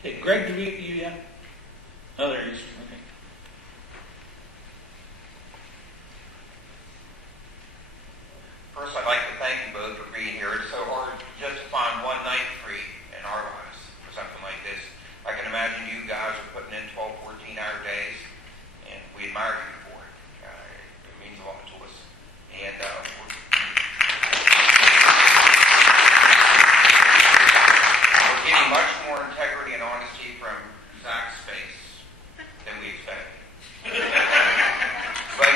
Okay, Greg, do you have? Oh, there he is. Okay. First, I'd like to thank you both for being here. It's so hard just to find one night free in our lives for something like this. I can imagine you guys are putting in 12, 14-hour days, and we admire you for it. It means a lot to us. And we're getting much more integrity and honesty from Zach's space than we expected. But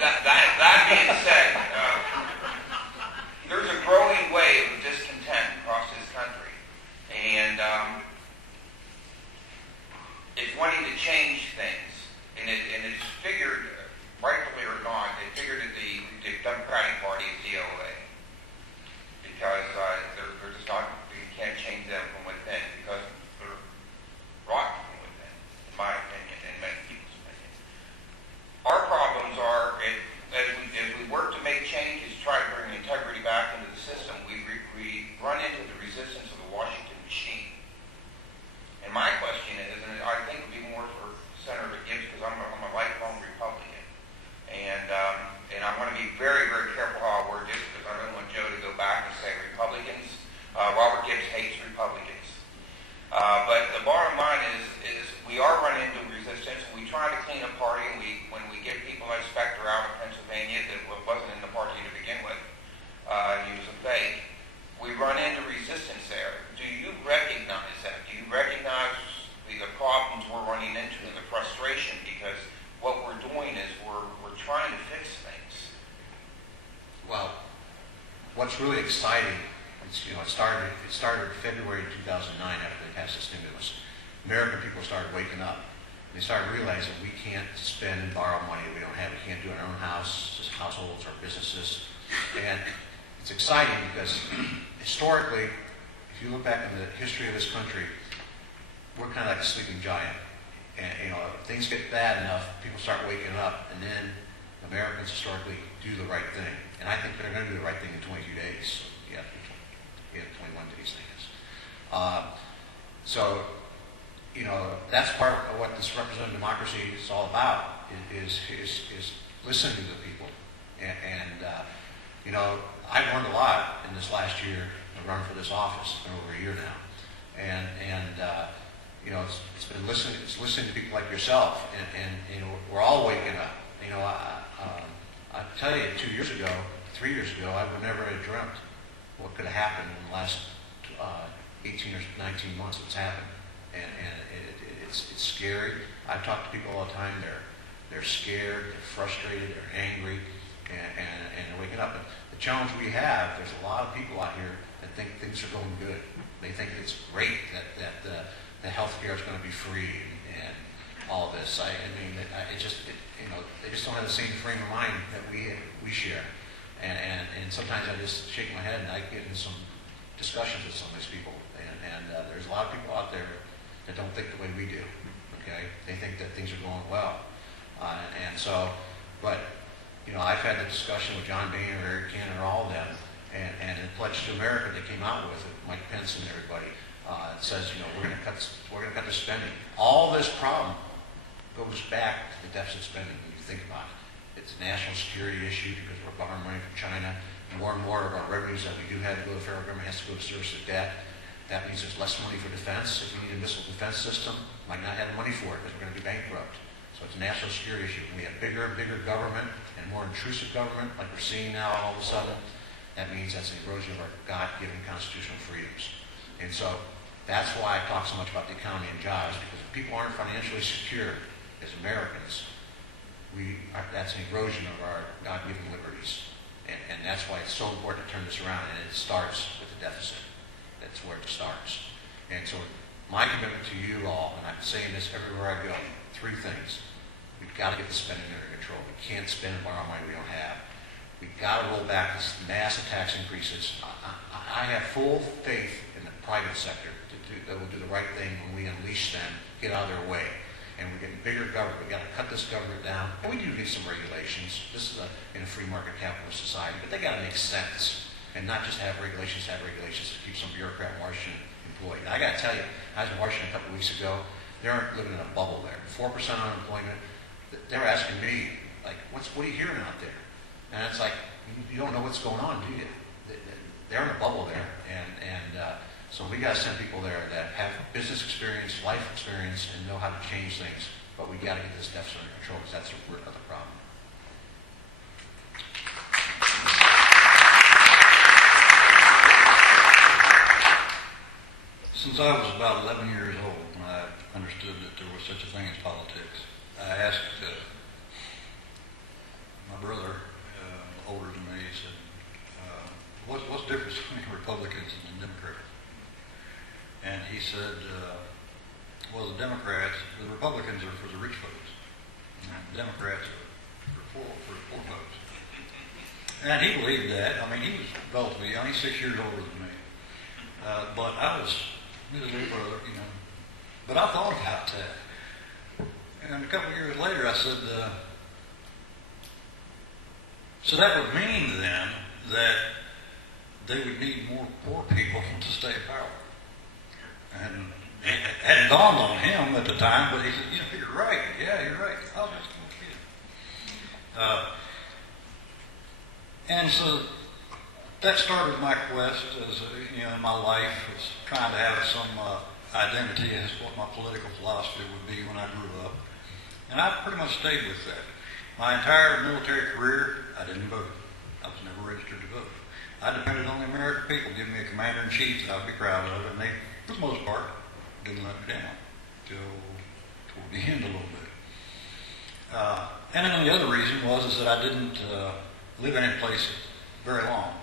that being said, there's a growing wave of discontent across this country, and it's wanting to change things. And it's figured, rightfully or not, they figured that the Democratic Party is DOA because they're just not. You can't change them from within because they're rotten from within, in my opinion, and many people's opinion. Our problems are, as we work to make changes, try to bring integrity back into the system, we run into the resistance of the Washington machine. And my question is, and I think it would be more for Senator Gibbs, because I'm a lifelong Republican, and I want to be very, very careful how I word this, because I don't want Joe to go back and say Republicans. Robert Gibbs hates Republicans. But the bottom line is we are running into resistance. We try to clean a party, and when we get people like Specter out of Pennsylvania that wasn't in the party to begin with, he was a fake, we run into resistance there. Do you recognize that? Do you recognize the problems we're running into and the frustration? Because what we're doing is we're trying to fix things. Well, what's really exciting, it started February 2009 after they passed the stimulus. American people started waking up. They started realizing we can't spend and borrow money we don't have. We can't do it in our own households or businesses. And it's exciting because historically, if you look back in the history of this country, we're kind of like a sleeping giant. And if things get bad enough, people start waking up, and then Americans historically do the right thing. And I think they're going to do the right thing in 22 days. Yeah, 21 days, I guess. So, that's part of what this representative democracy is all about, is listening to the people. And I've learned a lot in this last year to run for this office. It's been over a year now. And it's been listening to people like yourself, and we're all waking up. I tell you, 2 years ago, 3 years ago, I would never have dreamt what could have happened in the last 18 or 19 months. It's happened, and it's scary. I talk to people all the time. They're scared, they're frustrated, they're angry, and they're waking up. And the challenge we have, there's a lot of people out here that think things are going good. They think it's great that the health care is going to be free and all of this. They just don't have the same frame of mind that we share. And sometimes I just shake my head and I get in some discussions with some of these people. And there's a lot of people out there that don't think the way we do. Okay, they think that things are going well. I've had the discussion with John Boehner, Eric Cantor, all of them, and the Pledge to America they came out with, Mike Pence and everybody, it says, we're going to cut the spending. All this problem goes back to the deficit spending. When you think about it, it's a national security issue because we're borrowing money from China. More and more of our revenues that we do have to go to the federal government has to go to service of debt. That means there's less money for defense. If we need a missile defense system, we might not have the money for it because we're going to be bankrupt. So it's a national security issue. When we have bigger and bigger government and more intrusive government, like we're seeing now all of a sudden, that means that's an erosion of our God-given constitutional freedoms. And so that's why I talk so much about the economy and jobs, because if people aren't financially secure as Americans, that's an erosion of our God-given liberties. And that's why it's so important to turn this around, and it starts with the deficit. That's where it starts. And so my commitment to you all, and I'm saying this everywhere I go, 3 things. We've got to get the spending under control. We can't spend and borrow money we don't have. We've got to roll back these massive tax increases. I have full faith in the private sector that will do the right thing when we unleash them, get out of their way. And we're getting bigger government. We've got to cut this government down. And we do need some regulations. This is in a free market capitalist society, but they got to make sense. and not just have regulations to keep some bureaucrat in Washington employed. And I got to tell you, I was in Washington a couple of weeks ago. They aren't living in a bubble there. 4% unemployment. They were asking me, like, what are you hearing out there? And it's like, you don't know what's going on, do you? They're in a bubble there, and so we got to send people there that have business experience, life experience, and know how to change things. But we got to get this deficit under control because that's the root of the problem. Since I was about 11 years old, when I understood that there was such a thing as politics, I asked my brother, older than me, he said, what's the difference between Republicans and Democrats? And he said, well, the Republicans are for the rich folks, and the Democrats are for the poor folks. And he believed that. I mean, he was relatively young. He's 6 years older than me. But I was his little brother, you know. But I thought about that. And a couple of years later, I said, so that would mean then that they would need more poor people to stay in power. And it hadn't dawned on him at the time, but he said, you're right. Yeah, you're right. I was just a little kid. And so that started my quest as in my life, was trying to have some identity as what my political philosophy would be when I grew up. And I pretty much stayed with that. My entire military career, I didn't vote. I was never registered to vote. I depended on the American people giving me a commander-in-chief that I would be proud of, and they, for the most part, didn't let me down till toward the end a little bit. And then the other reason was that I didn't live in any place very long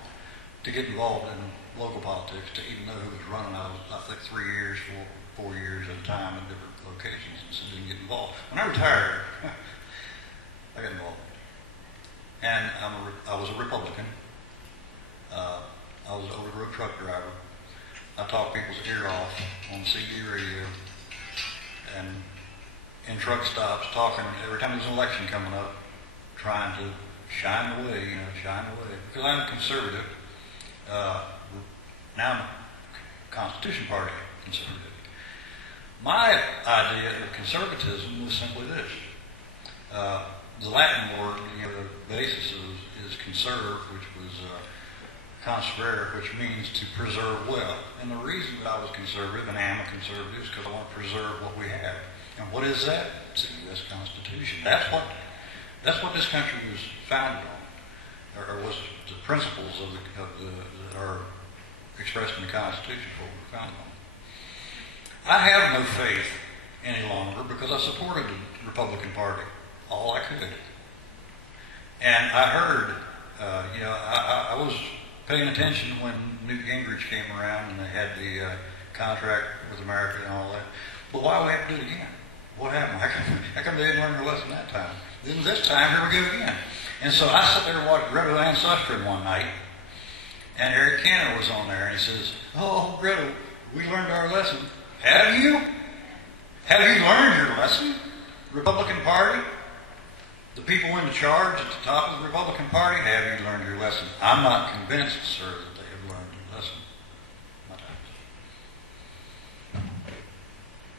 to get involved in local politics, to even know who was running. I was, I think, 3 years, 4 years at a time in different locations, and so didn't get involved. When I retired, I got involved. And I was a Republican. I was an over-the-road truck driver. I talked people's ear off on CD radio and in truck stops, talking every time there's an election coming up, trying to shine the way, shine the way. Because I'm conservative. Now I'm a Constitution Party conservative. My idea of conservatism was simply this. The Latin word, the basis is conserve, which was conservare, which means to preserve well. And the reason that I was conservative, and am a conservative, is because I want to preserve what we have. And what is that? It's the U.S. Constitution. That's what this country was founded on, or was the principles that are expressed in the Constitution for what we're founded on. I have no faith any longer because I supported the Republican Party all I could. And I heard, I was paying attention when Newt Gingrich came around and they had the contract with America and all that. But why do we have to do it again? What happened? How come they didn't learn their lesson that time? Then this time, here we go again. And so I sat there and watched Greta Van Susteren one night, and Eric Cantor was on there, and he says, "Oh, Greta, we learned our lesson." Have you? Have you learned your lesson? Republican Party? The people in charge at the top of the Republican Party, have you learned your lesson? I'm not convinced, sir, that